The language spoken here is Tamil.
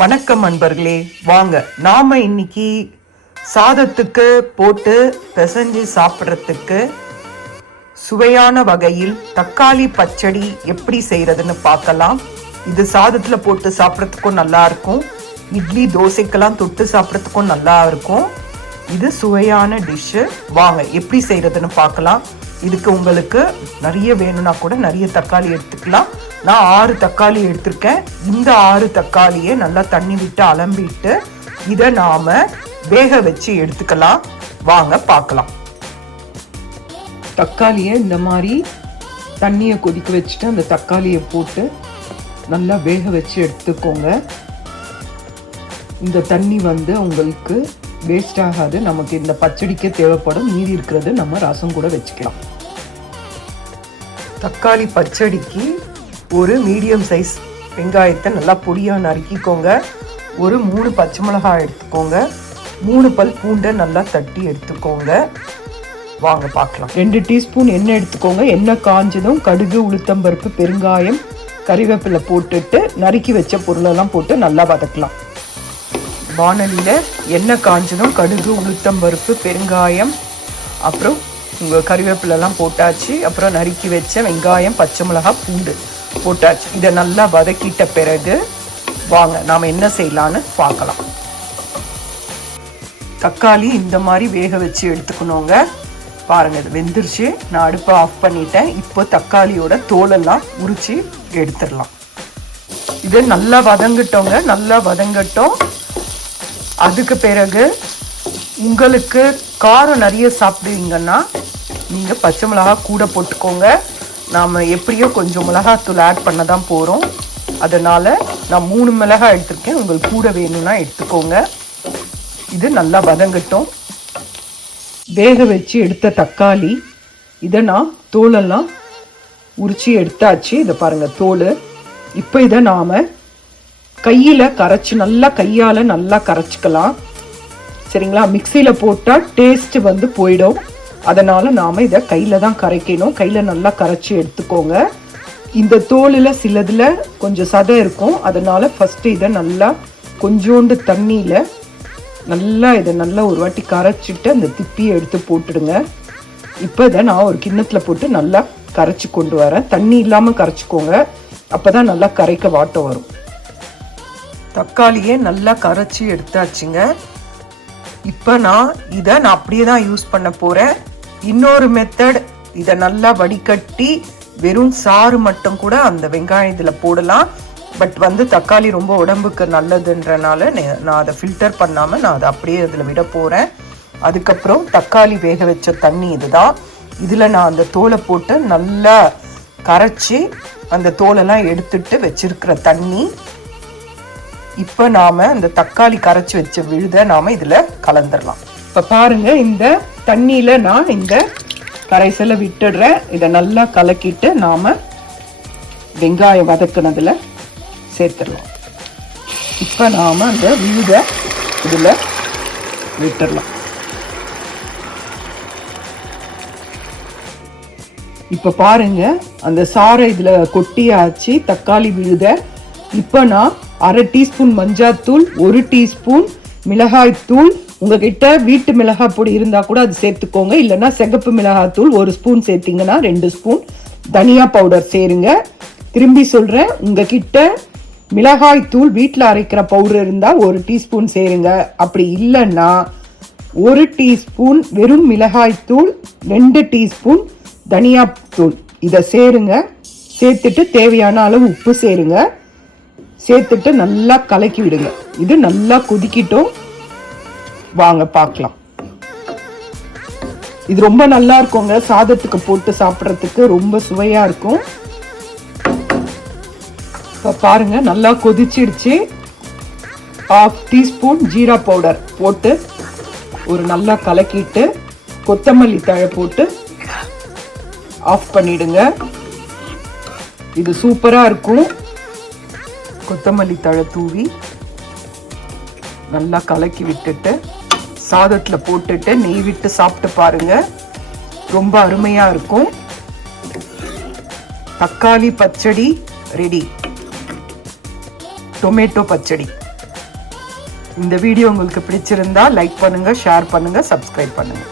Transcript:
வணக்கம் அன்பர்களே, வாங்க நாம இன்னைக்கு சாதத்துக்கு போட்டு பிசைஞ்சு சாப்பிட்றதுக்கு சுவையான வகையில் தக்காளி பச்சடி எப்படி செய்யறதுன்னு பார்க்கலாம். இது சாதத்துல போட்டு சாப்பிட்றதுக்கும் நல்லா இருக்கும், இட்லி தோசைக்கெல்லாம் தொட்டு சாப்பிட்றதுக்கும் நல்லா இருக்கும். இது சுவையான டிஷ்ஷு. வாங்க எப்படி செய்யறதுன்னு பார்க்கலாம். இதுக்கு உங்களுக்கு நிறைய வேணும்னா கூட நிறைய தக்காளி எடுத்துக்கலாம். நான் 6 தக்காளி எடுத்திருக்கேன். இந்த 6 தக்காளியை நல்லா தண்ணி விட்டு அலம்பிட்டு இதை நாம வேக வச்சு எடுத்துக்கலாம். வாங்க பார்க்கலாம். தக்காளியை இந்த மாதிரி தண்ணியை கொதிக்க வச்சுட்டு அந்த தக்காளியை போட்டு நல்லா வேக வச்சு எடுத்துக்கோங்க. இந்த தண்ணி உங்களுக்கு வேஸ்ட் ஆகாது. நமக்கு இந்த பச்சடிக்கே தேவைப்படும். மீதி இருக்கிறது நம்ம ரசம் கூட வச்சுக்கலாம். தக்காளி பச்சடிக்கு ஒரு மீடியம் சைஸ் வெங்காயத்தை நல்லா பொடியாக நறுக்கிக்கோங்க. ஒரு 3 பச்சை மிளகாய் எடுத்துக்கோங்க. 3 பல் பூண்டை நல்லா தட்டி எடுத்துக்கோங்க. வாங்க பார்க்கலாம். 2 டீஸ்பூன் எண்ணெய் எடுத்துக்கோங்க. எண்ணெய் காஞ்சதும் கடுகு, உளுத்தம்பருப்பு, பெருங்காயம், கறிவேப்பிலை போட்டுட்டு நறுக்கி வச்ச பொருளெல்லாம் போட்டு நல்லா வதக்கலாம். வானலியில் எண்ணெய் காஞ்சதும் கடுகு, உளுத்தம்பருப்பு, பெருங்காயம், அப்புறம் உங்கள் கறிவேப்பிலெல்லாம் போட்டாச்சு. அப்புறம் நறுக்கி வச்ச வெங்காயம், பச்சை மிளகாய், பூண்டு போட்டாச்சு. இதை நல்லா வதக்கிட்ட பிறகு வாங்க நாம் என்ன செய்யலான்னு பார்க்கலாம். தக்காளி இந்த மாதிரி வேக வச்சு எடுத்துக்கணுங்க. பாருங்க, இது வெந்துருச்சு. நான் அடுப்பை ஆஃப் பண்ணிட்டேன். இப்போ தக்காளியோட தோலெல்லாம் உரிச்சு எடுத்துடலாம். இது நல்லா வதங்கட்டோங்க. நல்லா வதங்கட்டும். அதுக்கு பிறகு உங்களுக்கு காரம் நிறைய சாப்பிடுவீங்கன்னா நீங்கள் பச்சை மிளகாய் கூட போட்டுக்கோங்க. நாம் எப்படியோ கொஞ்சம் மிளகாத்தூள் ஆட் பண்ண தான் போகிறோம். அதனால் நான் 3 மிளகாய் எடுத்திருக்கேன். உங்களுக்கு கூட வேணும்னா எடுத்துக்கோங்க. இது நல்லா வதங்கட்டும். வேக வச்சு எடுத்த தக்காளி இதை நான் தோலெல்லாம் உரிச்சு எடுத்தாச்சு. இதை பாருங்கள் தோல். இப்போ இதை நாம் கையில் கரைச்சி கையால் நல்லா கரைச்சிக்கலாம். சரிங்களா? மிக்சியில் போட்டால் டேஸ்ட் போயிடும். அதனால் நாம் இதை கையில் தான் கரைக்கணும். கையில் நல்லா கரைச்சி எடுத்துக்கோங்க. இந்த தோலில் சிலதில் கொஞ்சம் சதை இருக்கும். அதனால் ஃபஸ்ட்டு இதை நல்லா கொஞ்சோண்டு தண்ணியில் இதை நல்லா ஒரு வாட்டி கரைச்சிட்டு அந்த திப்பியை எடுத்து போட்டுடுங்க. இப்போ இதை நான் ஒரு கிண்ணத்தில் போட்டு நல்லா கரைச்சி கொண்டு வரேன். தண்ணி இல்லாமல் கரைச்சிக்கோங்க. அப்போ தான் நல்லா கரைக்க வாட்டம் வரும். தக்காளியே நல்லா கரைச்சி எடுத்தாச்சுங்க. இப்போ நான் அப்படியே தான் யூஸ் பண்ண போகிறேன். இன்னொரு மெத்தட், இதை நல்லா வடிகட்டி வெறும் சாறு மட்டும் கூட அந்த வெங்காயம் இதில் போடலாம். பட் தக்காளி ரொம்ப உடம்புக்கு நல்லதுன்றனால நான் அதை ஃபில்டர் பண்ணாமல் நான் அதை அப்படியே அதில் விட போகிறேன். அதுக்கப்புறம் தக்காளி வேக வச்ச தண்ணி இதுதான். இதில் நான் அந்த தோலை போட்டு நல்லா கரைச்சி அந்த தோலெல்லாம் எடுத்துட்டு வச்சிருக்கிற தண்ணி. இப்போ நாம் அந்த தக்காளி கரைச்சி வச்ச விழுதை நாம் இதில் கலந்துடலாம். இப்போ பாருங்கள், இந்த தண்ணியில் நான் இந்த கரைசலை விட்டுடுறேன். இதை நல்லா கலக்கிட்டு நாம் வெங்காயம் வதக்குனதில் சேர்த்துடலாம். இப்போ நாம் அந்த விழுதை இதில் விட்டுடலாம். இப்போ பாருங்க, அந்த சாறை இதில் கொட்டியாச்சு தக்காளி விழுதை. இப்போ நான் 1/2 டீஸ்பூன் மஞ்சாத்தூள், 1 டீஸ்பூன் மிளகாய் தூள், உங்ககிட்ட வீட்டு மிளகாய் பொடி இருந்தால் கூட அது சேர்த்துக்கோங்க. இல்லைன்னா சிகப்பு மிளகாய் தூள் 1 ஸ்பூன் சேர்த்திங்கன்னா 2 ஸ்பூன் தனியா பவுடர் சேருங்க. திரும்பி சொல்கிறேன், உங்ககிட்ட மிளகாய் தூள் வீட்டில் அரைக்கிற பவுடர் இருந்தால் 1 டீஸ்பூன் சேருங்க. அப்படி இல்லைன்னா 1 டீஸ்பூன் வெறும் மிளகாய் தூள், 2 டீஸ்பூன் தனியா தூள் இதை சேருங்க. சேர்த்துட்டு தேவையான அளவு உப்பு சேருங்க. சேர்த்துட்டு நல்லா கலக்கி விடுங்க. இது நல்லா கொதிக்கிட்டும். வாங்க பார்க்கலாம். இது ரொம்ப நல்லா இருக்குங்க. சாதத்துக்கு போட்டு சாப்பிட்றதுக்கு ரொம்ப சுவையா இருக்கும். இப்போ பாருங்க, நல்லா கொதிச்சிருச்சு. 1/2 டீஸ்பூன் ஜீரா பவுடர் போட்டு ஒரு நல்லா கலக்கிட்டு கொத்தமல்லி தழை போட்டு ஆஃப் பண்ணிடுங்க. இது சூப்பரா இருக்கும். கொத்தமல்லி தழை தூவி நல்லா கலக்கி விட்டுட்டு சாதத்தில் போட்டுட்டு நெய் விட்டு சாப்பிட்டு பாருங்க. ரொம்ப அருமையா இருக்கும். தக்காளி பச்சடி ரெடி. டொமேட்டோ பச்சடி இந்த வீடியோ உங்களுக்கு பிடிச்சிருந்தா லைக் பண்ணுங்க, ஷேர் பண்ணுங்க, சப்ஸ்கிரைப் பண்ணுங்க.